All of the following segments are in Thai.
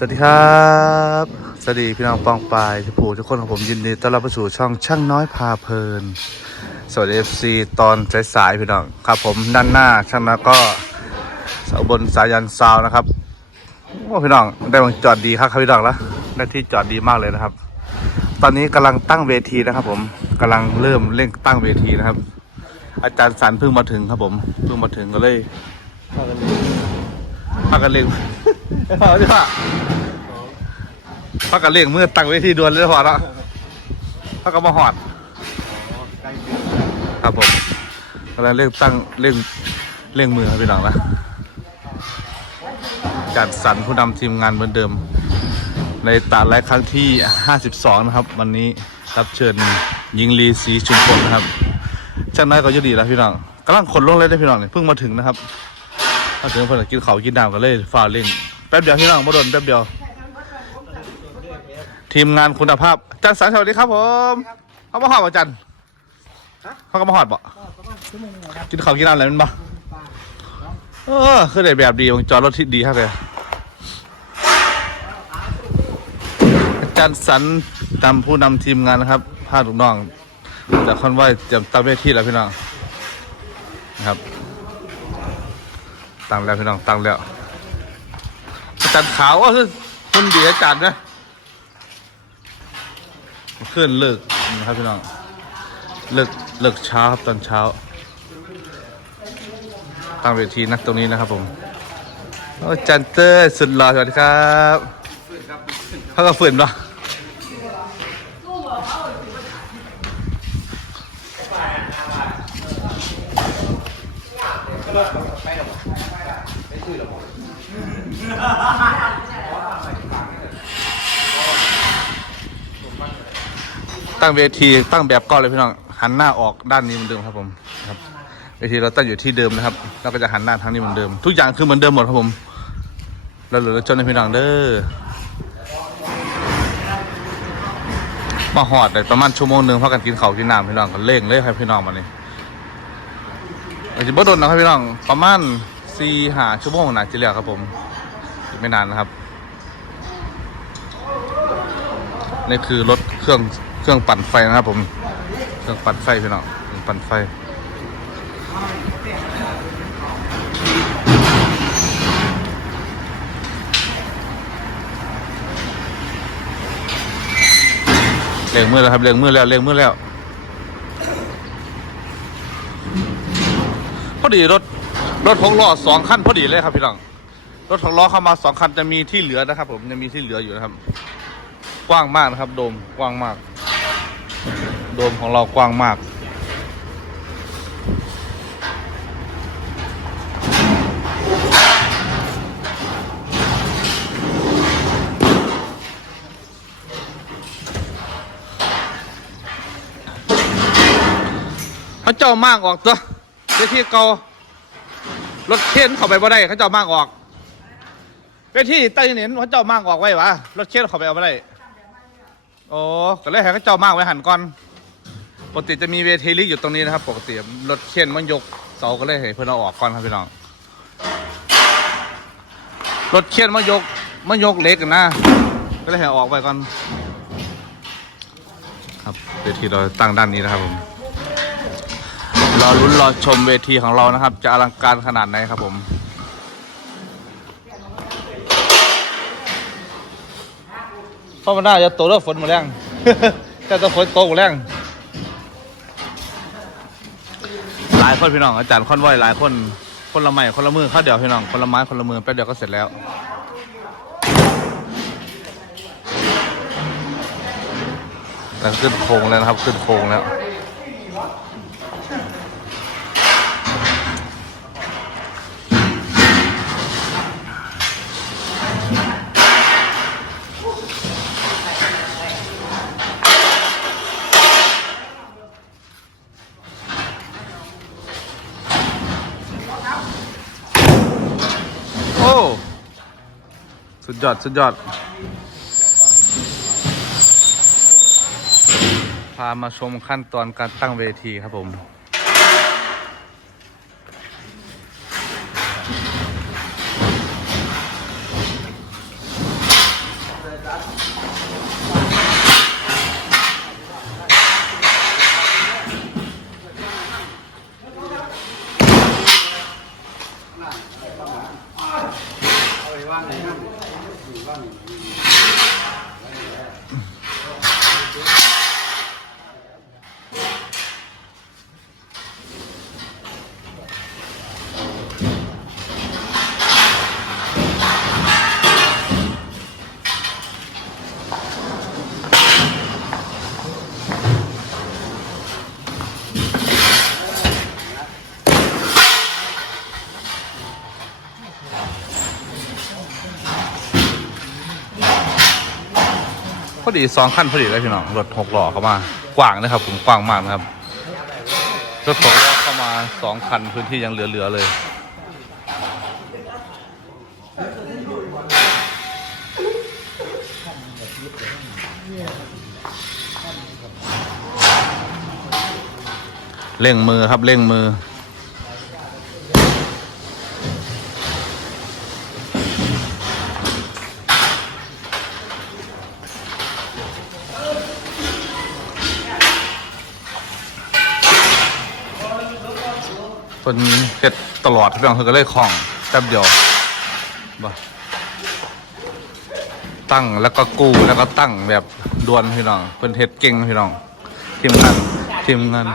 สวัสดีครับ สวัสดีพี่น้องปองปายทุกผู้ทุกคนของผมยินดีต้อนรับเข้าสู่ช่องช่างน้อยพาเพลิน สวัสดีเอฟซีตอนสายๆพี่น้องครับ ผมด้านหน้าช่างน้อยก็เสาบนสายันซาวนะครับโอ้พี่น้องได้วงจอดดีครับครับพี่น้องแล้วได้ที่จอดดีมากเลยนะครับ ตอนนี้กำลังตั้งเวทีนะครับ ผมกำลังเริ่มเร่งตั้งเวทีนะครับ อาจารย์สันเพิ่งมาถึงครับผมเพิ่งมาถึงก็เลยพากันเร่งพากันเร่งพอใช่ปะ พากันเร่งมือตั้งเวทีดวนเลยพอแล้วพากันมาหอดครับผมกำลังเร่งตั้งเร่งเร่งมือครับพี่น้องนะจัดสรรผู้นำทีมงานเหมือนเดิม ในตาแรกครั้งที่ 52 นะครับ วันนี้รับเชิญหญิงลีสีชุมพลนะครับช่างน้อยก็จะดีแล้วพี่น้องกำลังขนลงเลยได้พี่น้องเนี่ยเพิ่งมาถึงนะครับมาถึงเพิ่นกินข้าวกินน้ำกันเลยฝ่าเร่งแป๊บเดียวพี่น้องมาโดนแป๊บเดียว ทีมงานคุณภาพจันสารสวัสดีครับผมเขามาหอดบ่จันเขาก็มาหอดบ่กินข้าวกินน้ำอะไรมันบ่เออคือได้แบบดีวงจอดรถที่ดีครับเลยอาจารย์สันจำผู้นำทีมงานนะครับพาลูกน้องจากคอนไว้เตรียมตั้งเวทีแล้วพี่น้องนะครับตั้งแล้วพี่น้องตั้งแล้วอาจารย์ขาวก็คือคนดีอาจารย์นะ ขึ้นเลิกนะครับพี่น้องเลิกเลิกเช้าครับตอนเช้าตั้งเวทีนักตรงนี้นะครับผมโอ้จารย์เต้ยสุดหล่อสวัสดีครับเขาก็ฝืนปะ ตั้งเวทีตั้งแบบก้อนเลยพี่น้องหันหน้าออกด้านนี้เหมือนเดิมครับผมครับเวทีเราตั้งอยู่ที่เดิมนะครับเราก็จะหันหน้าทางนี้เหมือนเดิม ทุกอย่างคือเหมือนเดิมหมดครับผมเราเหลือจนในพี่น้องเด้อมาหอดเลยประมาณชั่วโมงหนึ่งเพราะกันกินข้าวกินน้ำพี่น้องกันเร่งเลยครับพี่น้องมานี่อาจจะบ่โดนนะครับพี่น้องประมาณสี่หาชั่วโมงนะจีเหลียครับผมไม่นานนะครับนี่คือรถเครื่อง เครื่องปั่นไฟนะครับผม เครื่องปั่นไฟพี่น้องปั่นไฟ เลี้ยงมือแล้วครับเลี้ยงมือแล้วเลี้ยงมือแล้ว พอดีรถรถหกล้อสองคันพอดีเลยครับพี่น้องรถหกล้อเข้ามาสองคันจะมีที่เหลือนะครับ ผมยังมีที่เหลืออยู่นะครับ กว้างมากนะครับ โดมกว้างมาก โดมของเรากว้างมาก เขาเจ้ามากออกตัวเวทีเก่ารถเข็นเข้าไปบ่ได้เขาเจ้ามากออกเวทีใต้เน้นเขาเจ้ามากออกไว้วะรถเข็นเข้าไปเอาบ่ได้ โอ้ก็เลยให้เขาเจ้ามากไว้หันก่อนปกติจะมีเวทีลิกอยู่ตรงนี้นะครับ ปกติรถเข็นมันยกเสาก็เลยให้เพื่อนเอาออกก่อนครับพี่น้องรถเข็นมันยกมันยกเล็กนะก็เลยให้อาออกไว้ก่อน ครับเวทีเราตั้งด้านนี้นะครับผมรอลุ้นรอชมเวทีของเรานะครับ จะอลังการขนาดไหนครับผมเพ ราะมันน่าจะโตแล้วฝนหมดแรงแต่จะฝนโตหมดแรงหลายคนพี่น้องอาจารย์ค่อนไหวหลายคนคนละไม้คนละมือข้าเดียวพี่น้องคนละไม้คนละมือแป๊บเดียวก็เสร็จแล้วแล้วขึ้นโค้งแล้วนะครับขึ้นโค้งแล้ว สุดยอด สุดยอด พามาชมขั้นตอนการตั้งเวทีครับผม Thank you. Valeu. อดีสองขั้นพอดีเลยพี่น้องรถหกล้อเข้ามากว้างนะครับ ผมกว้างมากนะครับรถหกล้อเข้ามาสองคันพื้นที่ยังเหลือๆเลยเร่งมือครับเร่งมือ นเฮ็ดตลอดพี่น้องเพิ่นก็เลยคล่องแป๊บเดียวบ่ตั้งแล้วก็กู้แล้วก็ตั้งแบบด่วนพี่น้องเพิ่นเฮ็ดเก่งพี่น้องทีมงานทีมงาน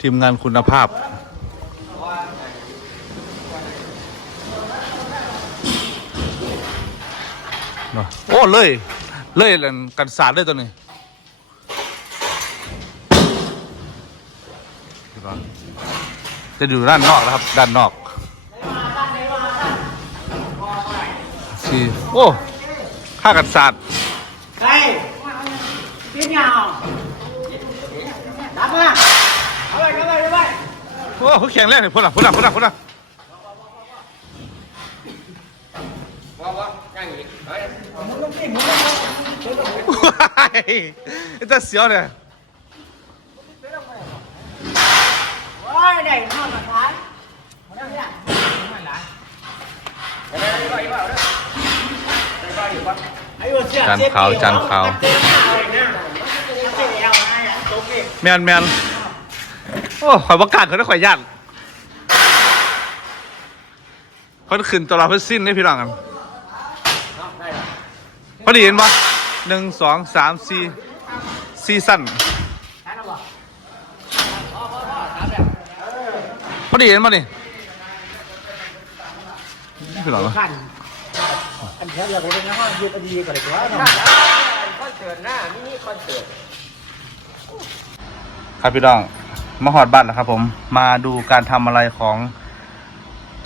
ทีมงานคุณภาพโอ้เลยเลยอันกันสาดเลยตัวนี้ จะอยู่ด้านนอกนะครับ ด้านนอกสี่โอ้ค่ากันศาสตร์ đây tiếp nhau đáp ra ở đây ở đây ở đây โอ้เขาแข็งแรงเลยพุ่นอะพุ่นอะพุ่นอะพุ่นอะว้าย ไอ้ตาเสียวเนี่ย ôi đây nó là thái Chăn khảo, chăn khảo. แมนแมนโอ้ข่อยประกาศเขาได้ข่อยยันเพิ่นขึ้นตัวเราเพิ่นสิ้นได้พี่น้องกันพอดีเห็นปะหนึ่งสองสามสี่ซีซั่น พอดีเห็นปะนี่นี่คือหรอ khăn anh thấy là của nó hoa duyệt gì cả quá nó คอนเสิร์ตหน้ามินิคอนเสิร์ตครับพี่น้องมาหอดบ้านนะครับ ผมมาดูการทำอะไรของ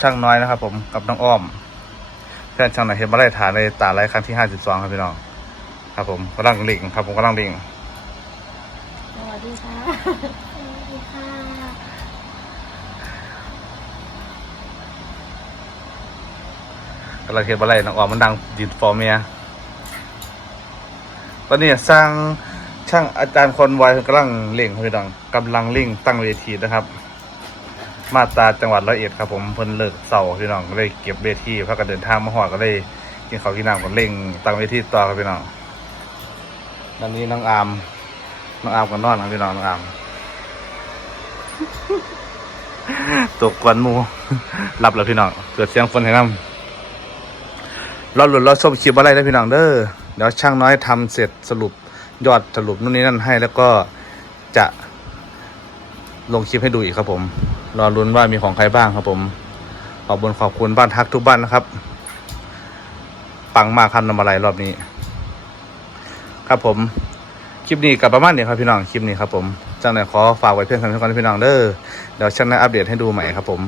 ช่างน้อยนะครับ ผมกับน้องอ้อมเพื่อนช่างหน่อยเห็นมาได้ฐานในตาไรครั้งที่ห้าสิบสองครับพี่น้องครับ ผมกำลังลิงครับ ผมกำลังลิงสวัสดีค่ะสวัสดีค่ะ กำลังเห็นมาได้น้องออมมันดังดินฟอร์เมียตอนนี้สร้างช่างอาจารย์คนไวกำลังเล่งครับพี่น้องกำลังเล่งตั้งเวทีนะครับ มาตาจังหวัดร้อยเอ็ดครับผมเพิ่นเลิกเสาร์พี่น้องก็เลยเก็บเวทีพากันเดินทางมาหอดก็เลยกินข้าวกินน้ำกันเล่งตั้งเวทีต่อครับพี่น้องด้านนี้น้องอามน้องอามกันนอนครับพี่น้องน้องอามตกกวนมูหลับแล้วพี่น้องเกิดเสียงฝนให้น้ำ เราหลุดเราส้มคลิปอะไรได้พี่น้องเด้อเดี๋ยวช่างน้อยทำเสร็จสรุปยอดสรุปนู่นนี่นั่นให้ แล้วก็จะลงคลิปให้ดูอีกครับผม รอรุ้นว่ามีของใครบ้างครับผม ขอบบนขอบคุณบ้านทักทุกบ้านนะครับ ปังมากครับนำอะไรรอบนี้ ครับผม คลิปนี้กับประมาณนี้ครับพี่น้อง คลิปนี้ครับผมจังไหนขอฝากไว้เพียงเท่านี้ก่อนพี่น้องเด้อ เดี๋ยวช่างได้อัปเดตให้ดูใหม่ครับผม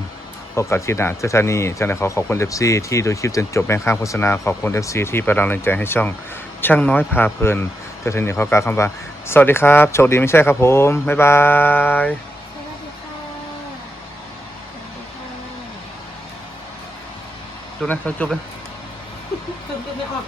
พบกับคลิปหน้าเจ้าชานีจังไหนขอขอบคุณเอฟซีที่ดูคลิปจนจบแม่ข้างโฆษณาขอบคุณเอฟซีที่ประดานแรงใจให้ช่อง ช่างน้อยพาเพลินเจ้าชานีขอกล่าวคำว่า สวัสดีครับ โชคดีไม่ใช่ครับผม บ๊ายบาย สวัสดีค่ะสวัสดีค่ะจุ๊บนะจุ๊บนะ Không, không, không.